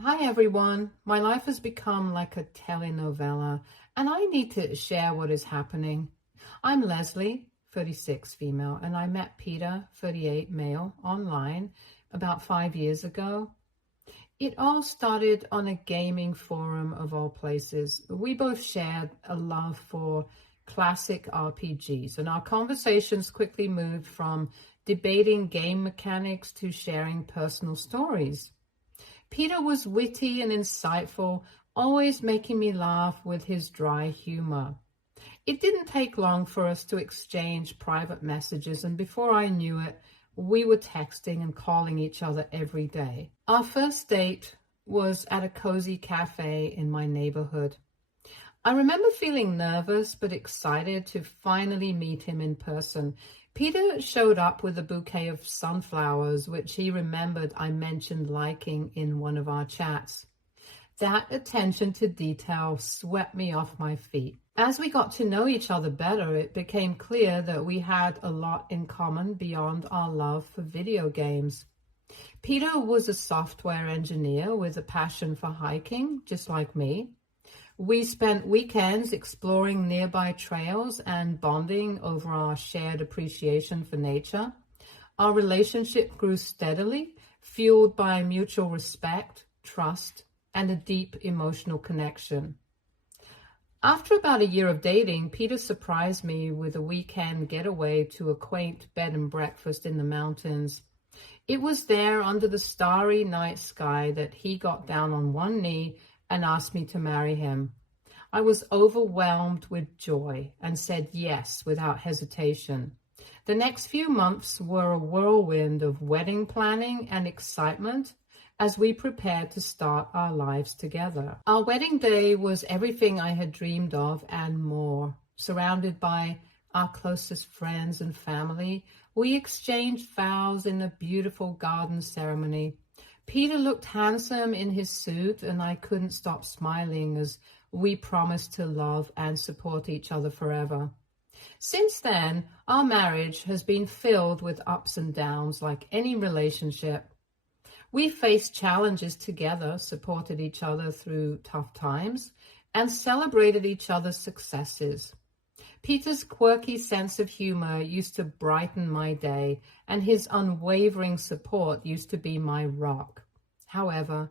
Hi everyone. My life has become like a telenovela, and I need to share what is happening. I'm Leslie, 36 female, and I met Peter, 38 male, online about 5 years ago. It all started on a gaming forum of all places. We both shared a love for classic RPGs, and our conversations quickly moved from debating game mechanics to sharing personal stories. Peter was witty and insightful, always making me laugh with his dry humor. It didn't take long for us to exchange private messages, and before I knew it, we were texting and calling each other every day. Our first date was at a cozy cafe in my neighborhood. I remember feeling nervous but excited to finally meet him in person. Peter showed up with a bouquet of sunflowers, which he remembered I mentioned liking in one of our chats. That attention to detail swept me off my feet. As we got to know each other better, it became clear that we had a lot in common beyond our love for video games. Peter was a software engineer with a passion for hiking, just like me. We spent weekends exploring nearby trails and bonding over our shared appreciation for nature. Our relationship grew steadily, fueled by mutual respect, trust, and a deep emotional connection. After about a year of dating, Peter surprised me with a weekend getaway to a quaint bed and breakfast in the mountains. It was there under the starry night sky that he got down on one knee and asked me to marry him. I was overwhelmed with joy and said yes without hesitation. The next few months were a whirlwind of wedding planning and excitement as we prepared to start our lives together. Our wedding day was everything I had dreamed of and more. Surrounded by our closest friends and family, we exchanged vows in a beautiful garden ceremony. Peter looked handsome in his suit, and I couldn't stop smiling as we promised to love and support each other forever. Since then, our marriage has been filled with ups and downs like any relationship. We faced challenges together, supported each other through tough times, and celebrated each other's successes. Peter's quirky sense of humor used to brighten my day, and his unwavering support used to be my rock. However,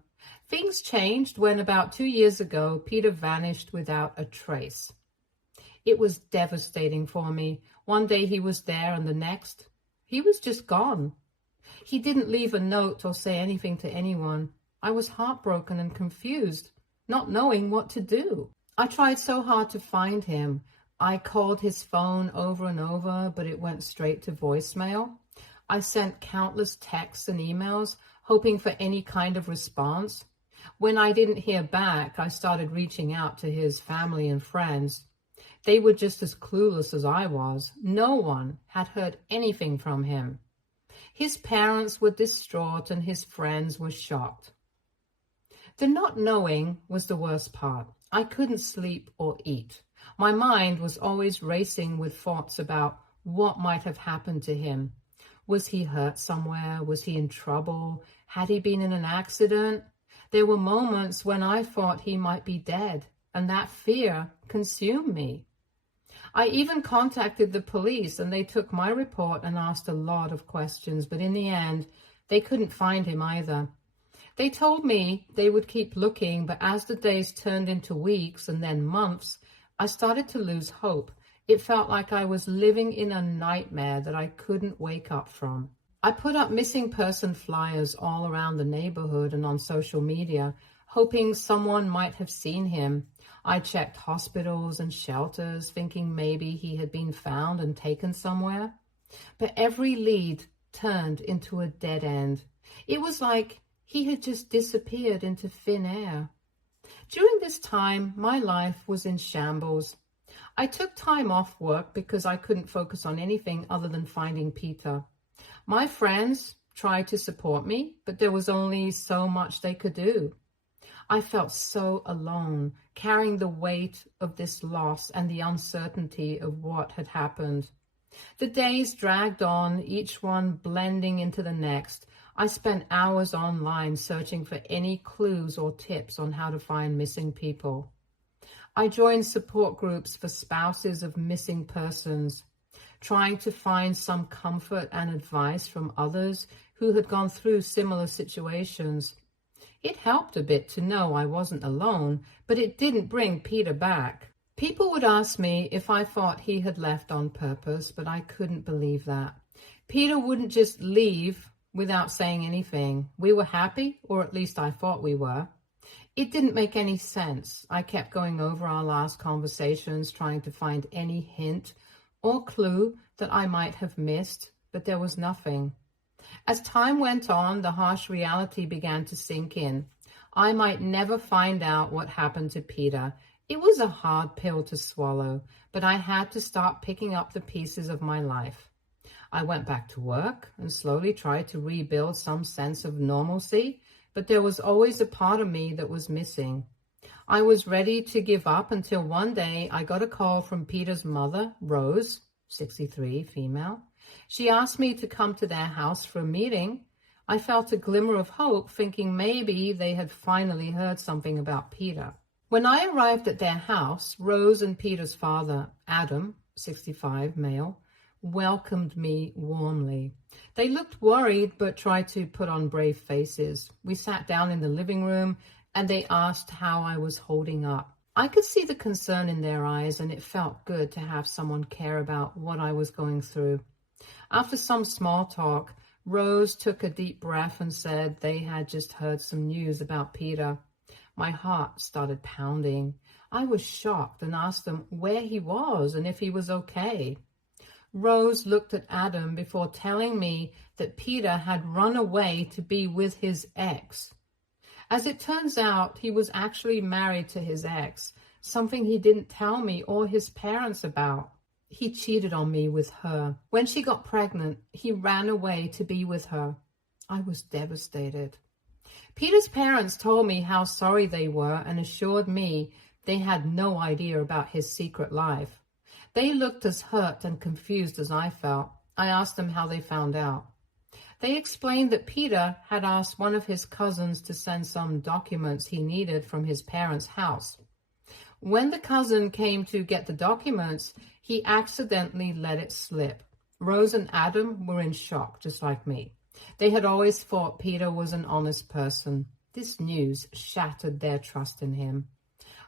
things changed when about 2 years ago, Peter vanished without a trace. It was devastating for me. One day he was there and the next, he was just gone. He didn't leave a note or say anything to anyone. I was heartbroken and confused, not knowing what to do. I tried so hard to find him. I called his phone over and over, but it went straight to voicemail. I sent countless texts and emails, hoping for any kind of response. When I didn't hear back, I started reaching out to his family and friends. They were just as clueless as I was. No one had heard anything from him. His parents were distraught and his friends were shocked. The not knowing was the worst part. I couldn't sleep or eat. My mind was always racing with thoughts about what might have happened to him. Was he hurt somewhere? Was he in trouble? Had he been in an accident? There were moments when I thought he might be dead, and that fear consumed me. I even contacted the police, and they took my report and asked a lot of questions, but in the end, they couldn't find him either. They told me they would keep looking, but as the days turned into weeks and then months, I started to lose hope. It felt like I was living in a nightmare that I couldn't wake up from. I put up missing person flyers all around the neighborhood and on social media, hoping someone might have seen him. I checked hospitals and shelters, thinking maybe he had been found and taken somewhere. But every lead turned into a dead end. It was like he had just disappeared into thin air. During this time, my life was in shambles. I took time off work because I couldn't focus on anything other than finding Peter. My friends tried to support me, but there was only so much they could do. I felt so alone, carrying the weight of this loss and the uncertainty of what had happened. The days dragged on, each one blending into the next. I spent hours online searching for any clues or tips on how to find missing people. I joined support groups for spouses of missing persons, trying to find some comfort and advice from others who had gone through similar situations. It helped a bit to know I wasn't alone, but it didn't bring Peter back. People would ask me if I thought he had left on purpose, but I couldn't believe that. Peter wouldn't just leave without saying anything. We were happy, or at least I thought we were. It didn't make any sense. I kept going over our last conversations, trying to find any hint or clue that I might have missed, but there was nothing. As time went on, the harsh reality began to sink in. I might never find out what happened to Peter. It was a hard pill to swallow, but I had to start picking up the pieces of my life. I went back to work and slowly tried to rebuild some sense of normalcy, but there was always a part of me that was missing. I was ready to give up until one day I got a call from Peter's mother, Rose, 63, female. She asked me to come to their house for a meeting. I felt a glimmer of hope, thinking maybe they had finally heard something about Peter. When I arrived at their house, Rose and Peter's father, Adam, 65, male, welcomed me warmly. They looked worried but tried to put on brave faces. We sat down in the living room and they asked how I was holding up. I could see the concern in their eyes, and it felt good to have someone care about what I was going through. After some small talk, Rose took a deep breath and said they had just heard some news about Peter. My heart started pounding. I was shocked and asked them where he was and if he was okay. Rose looked at Adam before telling me that Peter had run away to be with his ex. As it turns out, he was actually married to his ex, something he didn't tell me or his parents about. He cheated on me with her. When she got pregnant, he ran away to be with her. I was devastated. Peter's parents told me how sorry they were and assured me they had no idea about his secret life. They looked as hurt and confused as I felt. I asked them how they found out. They explained that Peter had asked one of his cousins to send some documents he needed from his parents' house. When the cousin came to get the documents, he accidentally let it slip. Rose and Adam were in shock, just like me. They had always thought Peter was an honest person. This news shattered their trust in him.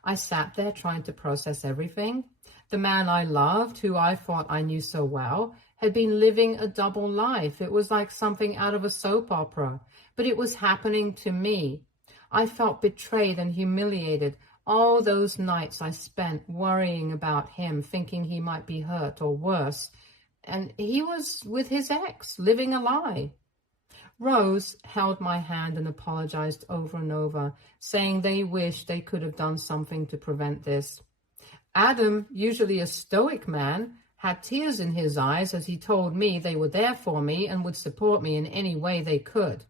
I sat there trying to process everything. The man I loved, who I thought I knew so well, had been living a double life. It was like something out of a soap opera, but it was happening to me. I felt betrayed and humiliated. All those nights I spent worrying about him, thinking he might be hurt or worse. And he was with his ex, living a lie. Rose held my hand and apologized over and over, saying they wished they could have done something to prevent this. Adam, usually a stoic man, had tears in his eyes as he told me they were there for me and would support me in any way they could.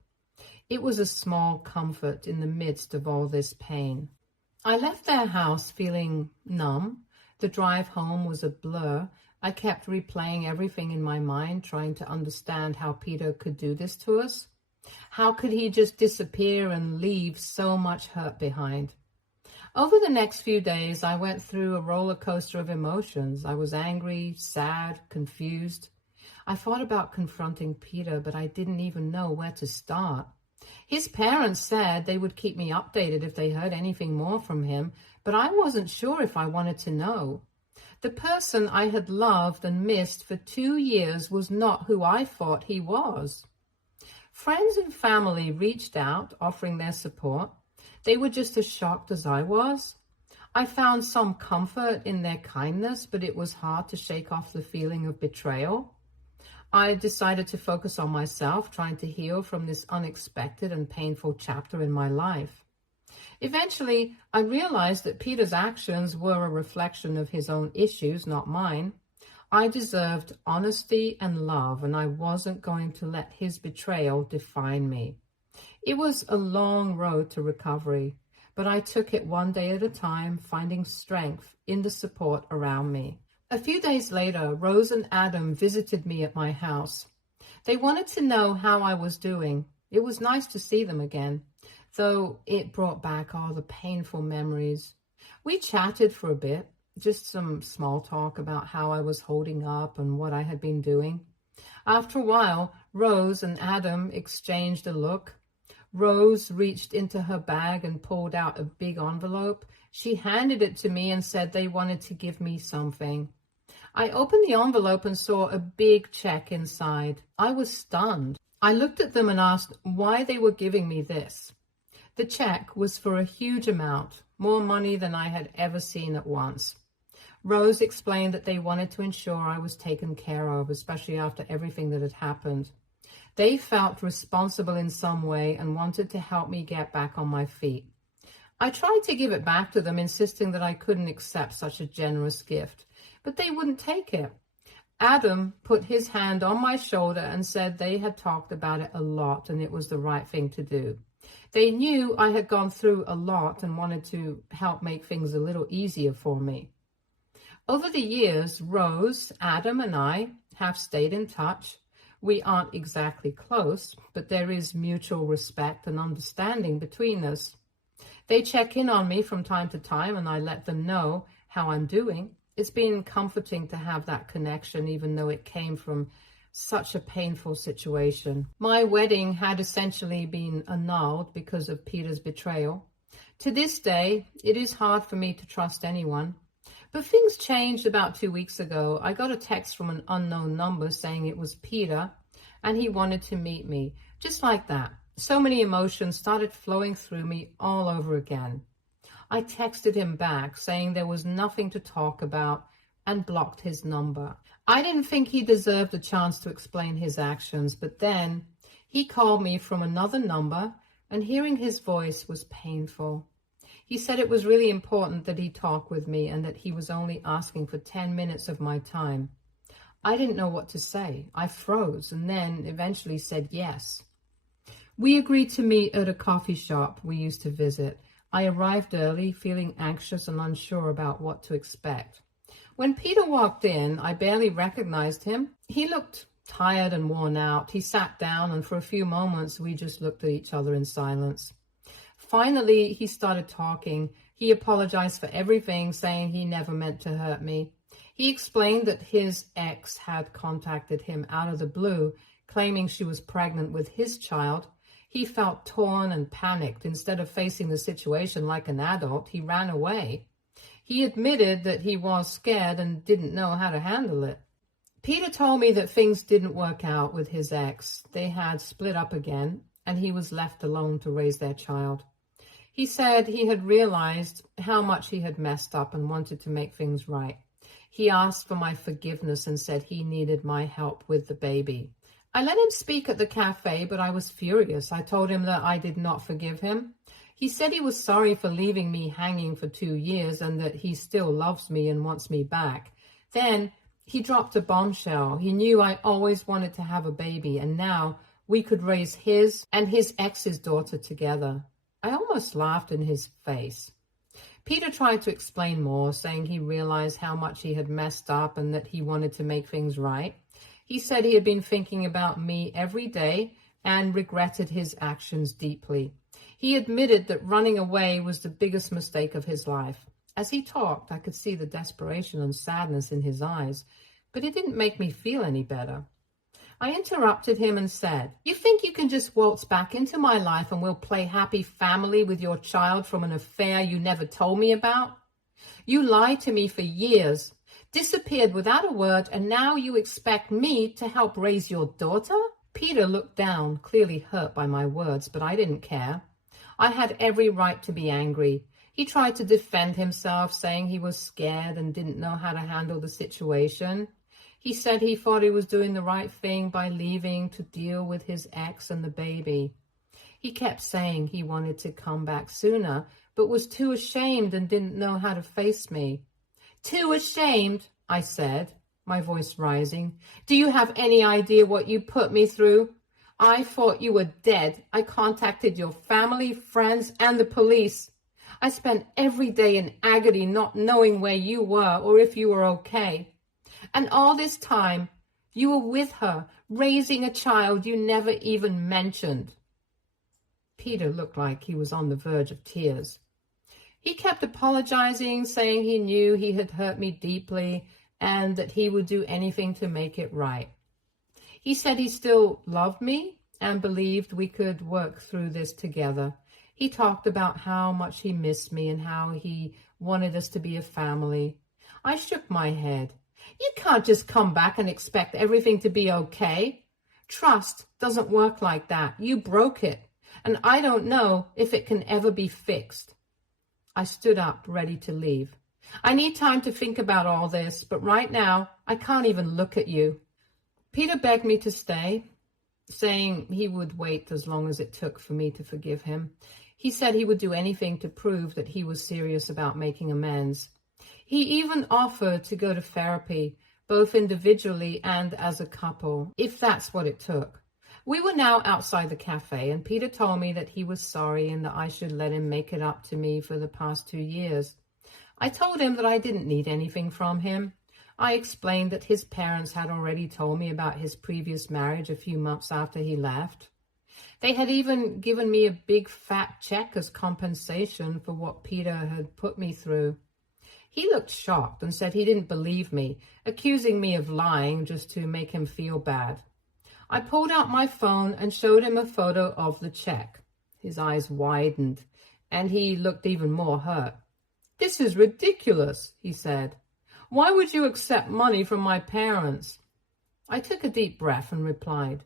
It was a small comfort in the midst of all this pain. I left their house feeling numb. The drive home was a blur. I kept replaying everything in my mind, trying to understand how Peter could do this to us. How could he just disappear and leave so much hurt behind? Over the next few days, I went through a roller coaster of emotions. I was angry, sad, confused. I thought about confronting Peter, but I didn't even know where to start. His parents said they would keep me updated if they heard anything more from him, but I wasn't sure if I wanted to know. The person I had loved and missed for 2 years was not who I thought he was. Friends and family reached out, offering their support. They were just as shocked as I was. I found some comfort in their kindness, but it was hard to shake off the feeling of betrayal. I decided to focus on myself, trying to heal from this unexpected and painful chapter in my life. Eventually, I realized that Peter's actions were a reflection of his own issues, not mine. I deserved honesty and love, and I wasn't going to let his betrayal define me. It was a long road to recovery, but I took it one day at a time, finding strength in the support around me. A few days later, Rose and Adam visited me at my house. They wanted to know how I was doing. It was nice to see them again, though it brought back all the painful memories. We chatted for a bit, just some small talk about how I was holding up and what I had been doing. After a while, Rose and Adam exchanged a look. Rose reached into her bag and pulled out a big envelope. She handed it to me and said they wanted to give me something. I opened the envelope and saw a big check inside. I was stunned. I looked at them and asked why they were giving me this. The check was for a huge amount, more money than I had ever seen at once. Rose explained that they wanted to ensure I was taken care of, especially after everything that had happened. They felt responsible in some way and wanted to help me get back on my feet. I tried to give it back to them, insisting that I couldn't accept such a generous gift, but they wouldn't take it. Adam put his hand on my shoulder and said they had talked about it a lot and it was the right thing to do. They knew I had gone through a lot and wanted to help make things a little easier for me. Over the years, Rose, Adam, and I have stayed in touch. We aren't exactly close, but there is mutual respect and understanding between us. They check in on me from time to time, and I let them know how I'm doing. It's been comforting to have that connection, even though it came from such a painful situation. My wedding had essentially been annulled because of Peter's betrayal. To this day, it is hard for me to trust anyone. But things changed about 2 weeks ago. I got a text from an unknown number saying it was Peter and he wanted to meet me. Just like that. So many emotions started flowing through me all over again. I texted him back saying there was nothing to talk about and blocked his number. I didn't think he deserved a chance to explain his actions, but then he called me from another number and hearing his voice was painful. He said it was really important that he talk with me and that he was only asking for 10 minutes of my time. I didn't know what to say. I froze and then eventually said yes. We agreed to meet at a coffee shop we used to visit. I arrived early, feeling anxious and unsure about what to expect. When Peter walked in, I barely recognized him. He looked tired and worn out. He sat down and for a few moments we just looked at each other in silence. Finally, he started talking. He apologized for everything, saying he never meant to hurt me. He explained that his ex had contacted him out of the blue, claiming she was pregnant with his child. He felt torn and panicked. Instead of facing the situation like an adult, he ran away. He admitted that he was scared and didn't know how to handle it. Peter told me that things didn't work out with his ex. They had split up again, and he was left alone to raise their child. He said he had realized how much he had messed up and wanted to make things right. He asked for my forgiveness and said he needed my help with the baby. I let him speak at the cafe, but I was furious. I told him that I did not forgive him. He said he was sorry for leaving me hanging for 2 years and that he still loves me and wants me back. Then he dropped a bombshell. He knew I always wanted to have a baby, and now we could raise his and his ex's daughter together. I almost laughed in his face. Peter tried to explain more, saying he realized how much he had messed up and that he wanted to make things right. He said he had been thinking about me every day and regretted his actions deeply. He admitted that running away was the biggest mistake of his life. As he talked, I could see the desperation and sadness in his eyes, but it didn't make me feel any better. I interrupted him and said, "You think you can just waltz back into my life and we'll play happy family with your child from an affair you never told me about? You lied to me for years, disappeared without a word, and now you expect me to help raise your daughter?" Peter looked down, clearly hurt by my words, but I didn't care. I had every right to be angry. He tried to defend himself, saying he was scared and didn't know how to handle the situation. He said he thought he was doing the right thing by leaving to deal with his ex and the baby. He kept saying he wanted to come back sooner, but was too ashamed and didn't know how to face me. "Too ashamed," I said, my voice rising. "Do you have any idea what you put me through? I thought you were dead. I contacted your family, friends, and the police. I spent every day in agony not knowing where you were or if you were okay. And all this time, you were with her, raising a child you never even mentioned." Peter looked like he was on the verge of tears. He kept apologizing, saying he knew he had hurt me deeply and that he would do anything to make it right. He said he still loved me and believed we could work through this together. He talked about how much he missed me and how he wanted us to be a family. I shook my head. You can't just come back and expect everything to be okay. Trust doesn't work like that. You broke it, and I don't know if it can ever be fixed. I stood up, ready to leave. I need time to think about all this, but right now, I can't even look at you. Peter begged me to stay, saying he would wait as long as it took for me to forgive him. He said he would do anything to prove that he was serious about making amends. He even offered to go to therapy, both individually and as a couple, if that's what it took. We were now outside the cafe, and Peter told me that he was sorry and that I should let him make it up to me for the past 2 years. I told him that I didn't need anything from him. I explained that his parents had already told me about his previous marriage a few months after he left. They had even given me a big fat check as compensation for what Peter had put me through. He looked shocked and said he didn't believe me, accusing me of lying just to make him feel bad. I pulled out my phone and showed him a photo of the check. His eyes widened, and he looked even more hurt. "This is ridiculous," he said. "Why would you accept money from my parents?" I took a deep breath and replied,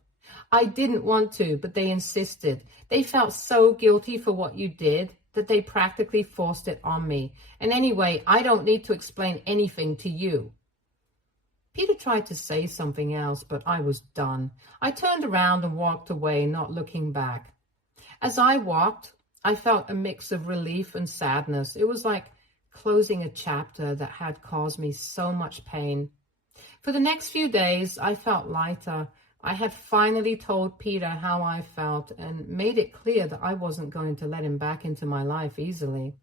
"I didn't want to, but they insisted. They felt so guilty for what you did that they practically forced it on me. And anyway, I don't need to explain anything to you." Peter tried to say something else, but I was done. I turned around and walked away, not looking back. As I walked, I felt a mix of relief and sadness. It was like closing a chapter that had caused me so much pain. For the next few days, I felt lighter. I had finally told Peter how I felt and made it clear that I wasn't going to let him back into my life easily.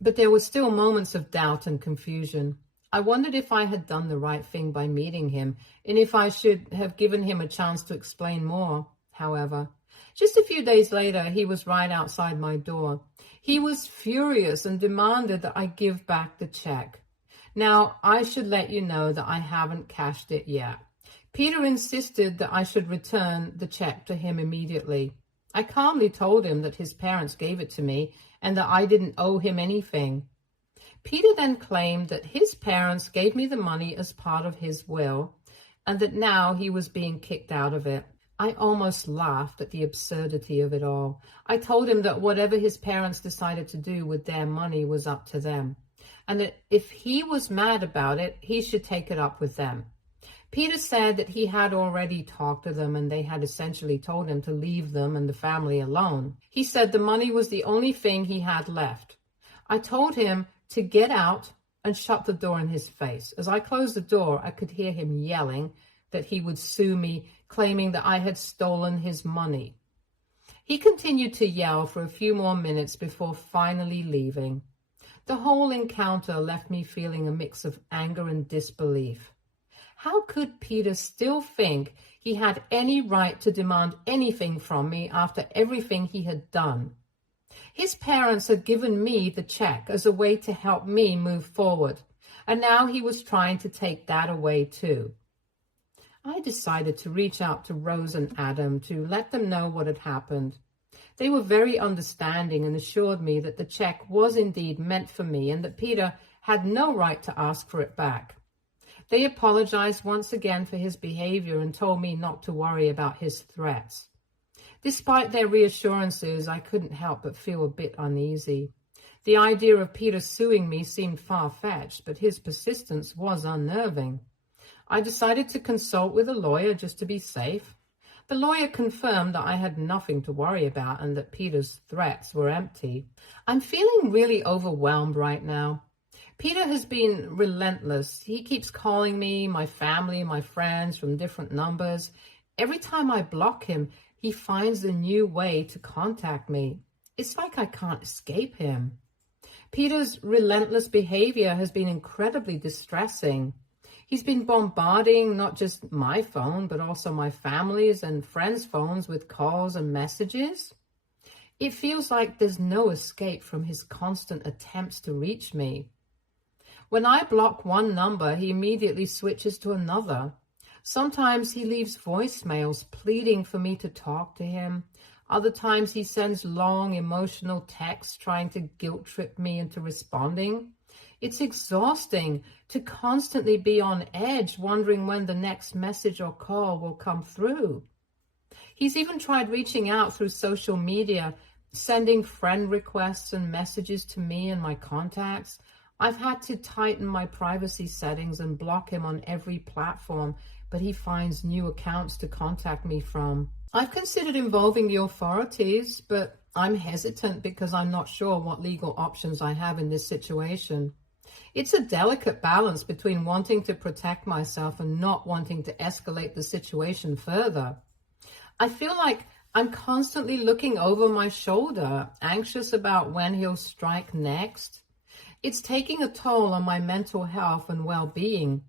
But there were still moments of doubt and confusion. I wondered if I had done the right thing by meeting him, and if I should have given him a chance to explain more. However, just a few days later, he was right outside my door. He was furious and demanded that I give back the check. Now, I should let you know that I haven't cashed it yet. Peter insisted that I should return the check to him immediately. I calmly told him that his parents gave it to me and that I didn't owe him anything. Peter then claimed that his parents gave me the money as part of his will and that now he was being kicked out of it. I almost laughed at the absurdity of it all. I told him that whatever his parents decided to do with their money was up to them, and that if he was mad about it, he should take it up with them. Peter said that he had already talked to them and they had essentially told him to leave them and the family alone. He said the money was the only thing he had left. I told him to get out and shut the door in his face. As I closed the door, I could hear him yelling that he would sue me, claiming that I had stolen his money. He continued to yell for a few more minutes before finally leaving. The whole encounter left me feeling a mix of anger and disbelief. How could Peter still think he had any right to demand anything from me after everything he had done? His parents had given me the check as a way to help me move forward, and now he was trying to take that away too. I decided to reach out to Rose and Adam to let them know what had happened. They were very understanding and assured me that the check was indeed meant for me and that Peter had no right to ask for it back. They apologized once again for his behavior and told me not to worry about his threats. Despite their reassurances, I couldn't help but feel a bit uneasy. The idea of Peter suing me seemed far-fetched, but his persistence was unnerving. I decided to consult with a lawyer just to be safe. The lawyer confirmed that I had nothing to worry about and that Peter's threats were empty. I'm feeling really overwhelmed right now. Peter has been relentless. He keeps calling me, my family, my friends from different numbers. Every time I block him, he finds a new way to contact me. It's like I can't escape him. Peter's relentless behavior has been incredibly distressing. He's been bombarding not just my phone, but also my family's and friends' phones with calls and messages. It feels like there's no escape from his constant attempts to reach me. When I block one number, he immediately switches to another. Sometimes he leaves voicemails pleading for me to talk to him. Other times he sends long emotional texts trying to guilt trip me into responding. It's exhausting to constantly be on edge, wondering when the next message or call will come through. He's even tried reaching out through social media, sending friend requests and messages to me and my contacts. I've had to tighten my privacy settings and block him on every platform, but he finds new accounts to contact me from. I've considered involving the authorities, but I'm hesitant because I'm not sure what legal options I have in this situation. It's a delicate balance between wanting to protect myself and not wanting to escalate the situation further. I feel like I'm constantly looking over my shoulder, anxious about when he'll strike next. It's taking a toll on my mental health and well-being.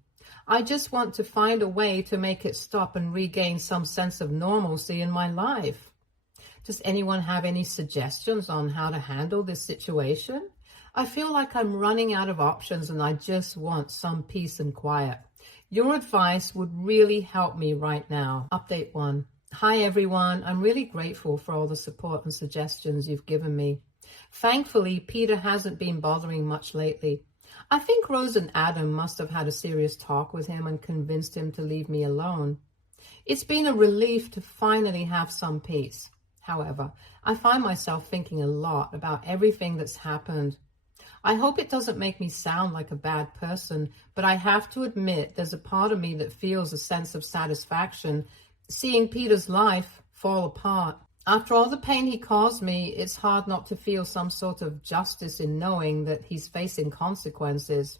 I just want to find a way to make it stop and regain some sense of normalcy in my life. Does anyone have any suggestions on how to handle this situation? I feel like I'm running out of options and I just want some peace and quiet. Your advice would really help me right now. Update 1. Hi everyone, I'm really grateful for all the support and suggestions you've given me. Thankfully, Peter hasn't been bothering much lately. I think Rose and Adam must have had a serious talk with him and convinced him to leave me alone. It's been a relief to finally have some peace. However, I find myself thinking a lot about everything that's happened. I hope it doesn't make me sound like a bad person, but I have to admit there's a part of me that feels a sense of satisfaction seeing Peter's life fall apart. After all the pain he caused me, it's hard not to feel some sort of justice in knowing that he's facing consequences.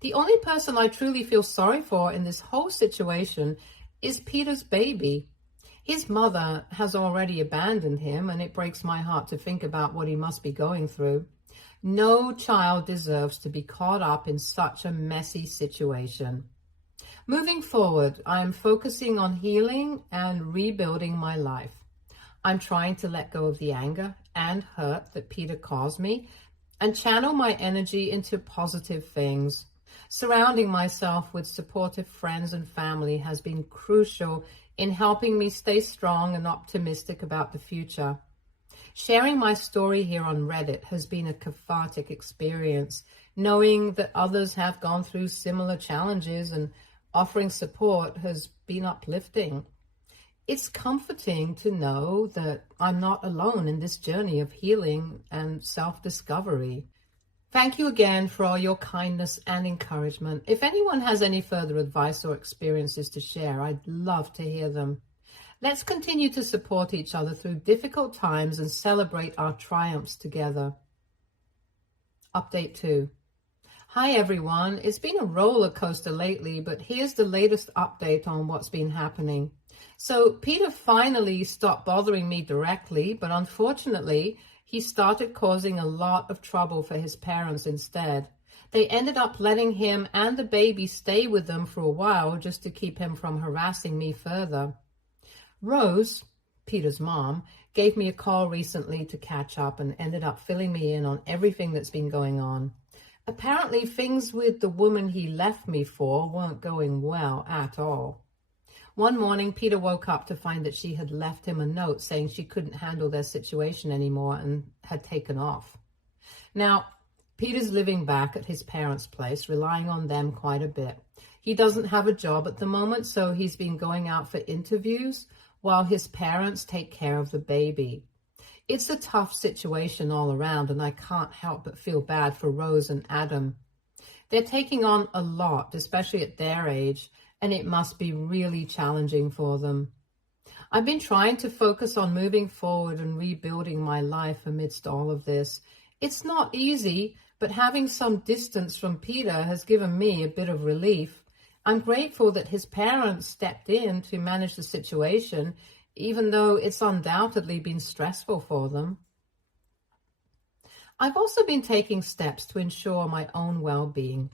The only person I truly feel sorry for in this whole situation is Peter's baby. His mother has already abandoned him, and it breaks my heart to think about what he must be going through. No child deserves to be caught up in such a messy situation. Moving forward, I am focusing on healing and rebuilding my life. I'm trying to let go of the anger and hurt that Peter caused me and channel my energy into positive things. Surrounding myself with supportive friends and family has been crucial in helping me stay strong and optimistic about the future. Sharing my story here on Reddit has been a cathartic experience, knowing that others have gone through similar challenges and offering support has been uplifting. It's comforting to know that I'm not alone in this journey of healing and self-discovery. Thank you again for all your kindness and encouragement. If anyone has any further advice or experiences to share, I'd love to hear them. Let's continue to support each other through difficult times and celebrate our triumphs together. Update 2. Hi everyone, it's been a roller coaster lately, but here's the latest update on what's been happening. So Peter finally stopped bothering me directly, but unfortunately, he started causing a lot of trouble for his parents instead. They ended up letting him and the baby stay with them for a while just to keep him from harassing me further. Rose, Peter's mom, gave me a call recently to catch up and ended up filling me in on everything that's been going on. Apparently, things with the woman he left me for weren't going well at all. One morning, Peter woke up to find that she had left him a note saying she couldn't handle their situation anymore and had taken off. Now, Peter's living back at his parents' place, relying on them quite a bit. He doesn't have a job at the moment, so he's been going out for interviews while his parents take care of the baby. It's a tough situation all around, and I can't help but feel bad for Rose and Adam. They're taking on a lot, especially at their age, and it must be really challenging for them. I've been trying to focus on moving forward and rebuilding my life amidst all of this. It's not easy, but having some distance from Peter has given me a bit of relief. I'm grateful that his parents stepped in to manage the situation, even though it's undoubtedly been stressful for them. I've also been taking steps to ensure my own well-being.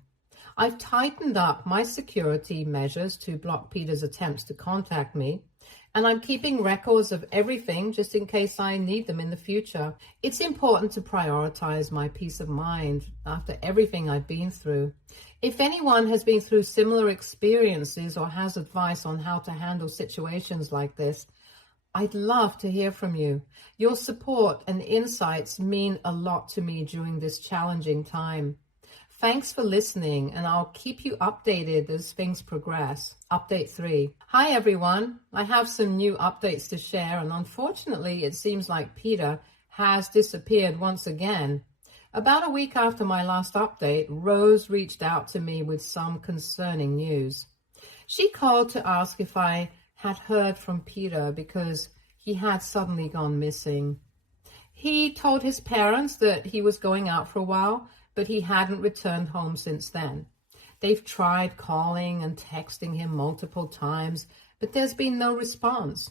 I've tightened up my security measures to block Peter's attempts to contact me, and I'm keeping records of everything just in case I need them in the future. It's important to prioritize my peace of mind after everything I've been through. If anyone has been through similar experiences or has advice on how to handle situations like this, I'd love to hear from you. Your support and insights mean a lot to me during this challenging time. Thanks for listening, and I'll keep you updated as things progress. Update 3. Hi, everyone. I have some new updates to share, and unfortunately, it seems like Peter has disappeared once again. About a week after my last update, Rose reached out to me with some concerning news. She called to ask if I had heard from Peter because he had suddenly gone missing. He told his parents that he was going out for a while, but he hadn't returned home since then. They've tried calling and texting him multiple times, but there's been no response.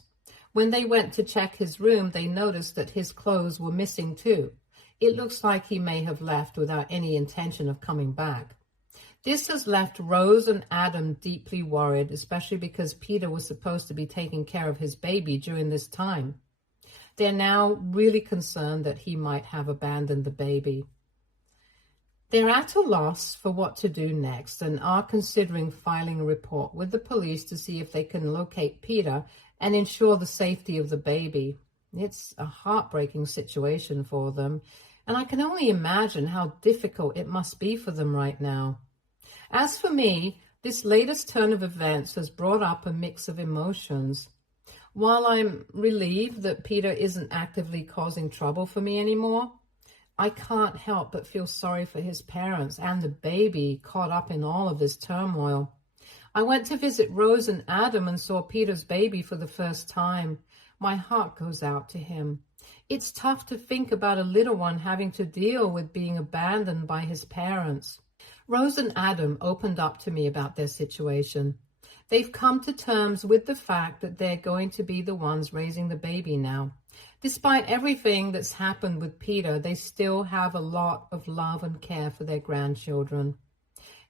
When they went to check his room, they noticed that his clothes were missing too. It looks like he may have left without any intention of coming back. This has left Rose and Adam deeply worried, especially because Peter was supposed to be taking care of his baby during this time. They're now really concerned that he might have abandoned the baby. They're at a loss for what to do next and are considering filing a report with the police to see if they can locate Peter and ensure the safety of the baby. It's a heartbreaking situation for them, and I can only imagine how difficult it must be for them right now. As for me, this latest turn of events has brought up a mix of emotions. While I'm relieved that Peter isn't actively causing trouble for me anymore, I can't help but feel sorry for his parents and the baby caught up in all of this turmoil. I went to visit Rose and Adam and saw Peter's baby for the first time. My heart goes out to him. It's tough to think about a little one having to deal with being abandoned by his parents. Rose and Adam opened up to me about their situation. They've come to terms with the fact that they're going to be the ones raising the baby now. Despite everything that's happened with Peter, they still have a lot of love and care for their grandchildren.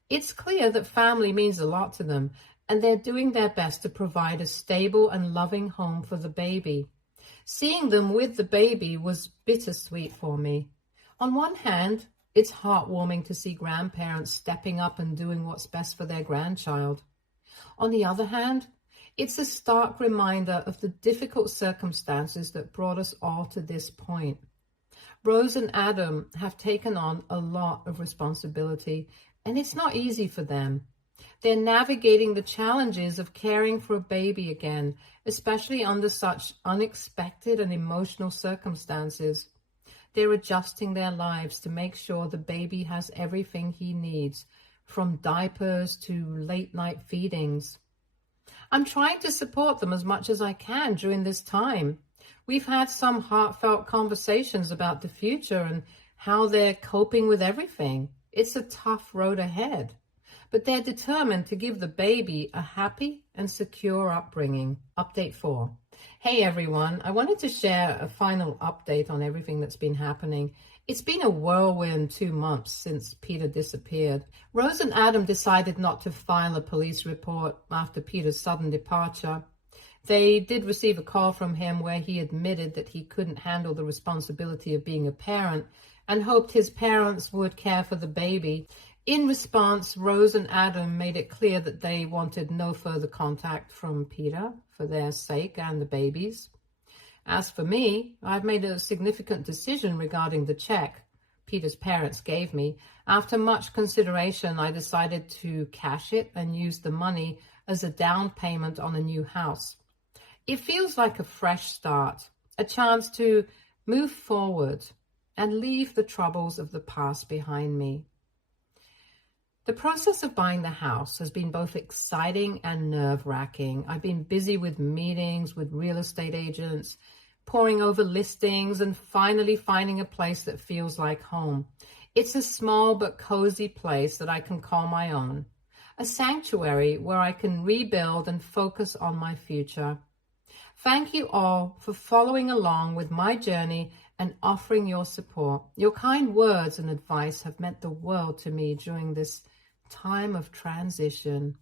It's clear that family means a lot to them, and they're doing their best to provide a stable and loving home for the baby. Seeing them with the baby was bittersweet for me. On one hand, it's heartwarming to see grandparents stepping up and doing what's best for their grandchild. On the other hand, it's a stark reminder of the difficult circumstances that brought us all to this point. Rose and Adam have taken on a lot of responsibility, and it's not easy for them. They're navigating the challenges of caring for a baby again, especially under such unexpected and emotional circumstances. They're adjusting their lives to make sure the baby has everything he needs, from diapers to late-night feedings. I'm trying to support them as much as I can during this time. We've had some heartfelt conversations about the future and how they're coping with everything. It's a tough road ahead, but they're determined to give the baby a happy and secure upbringing. Update 4. Hey everyone, I wanted to share a final update on everything that's been happening. It's been a whirlwind 2 months since Peter disappeared. Rose and Adam decided not to file a police report after Peter's sudden departure. They did receive a call from him where he admitted that he couldn't handle the responsibility of being a parent and hoped his parents would care for the baby. In response, Rose and Adam made it clear that they wanted no further contact from Peter for their sake and the baby's. As for me, I've made a significant decision regarding the check Peter's parents gave me. After much consideration, I decided to cash it and use the money as a down payment on a new house. It feels like a fresh start, a chance to move forward and leave the troubles of the past behind me. The process of buying the house has been both exciting and nerve-wracking. I've been busy with meetings with real estate agents, poring over listings, and finally finding a place that feels like home. It's a small but cozy place that I can call my own, a sanctuary where I can rebuild and focus on my future. Thank you all for following along with my journey and offering your support. Your kind words and advice have meant the world to me during this time of transition.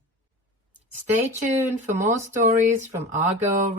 Stay tuned for more stories from our girl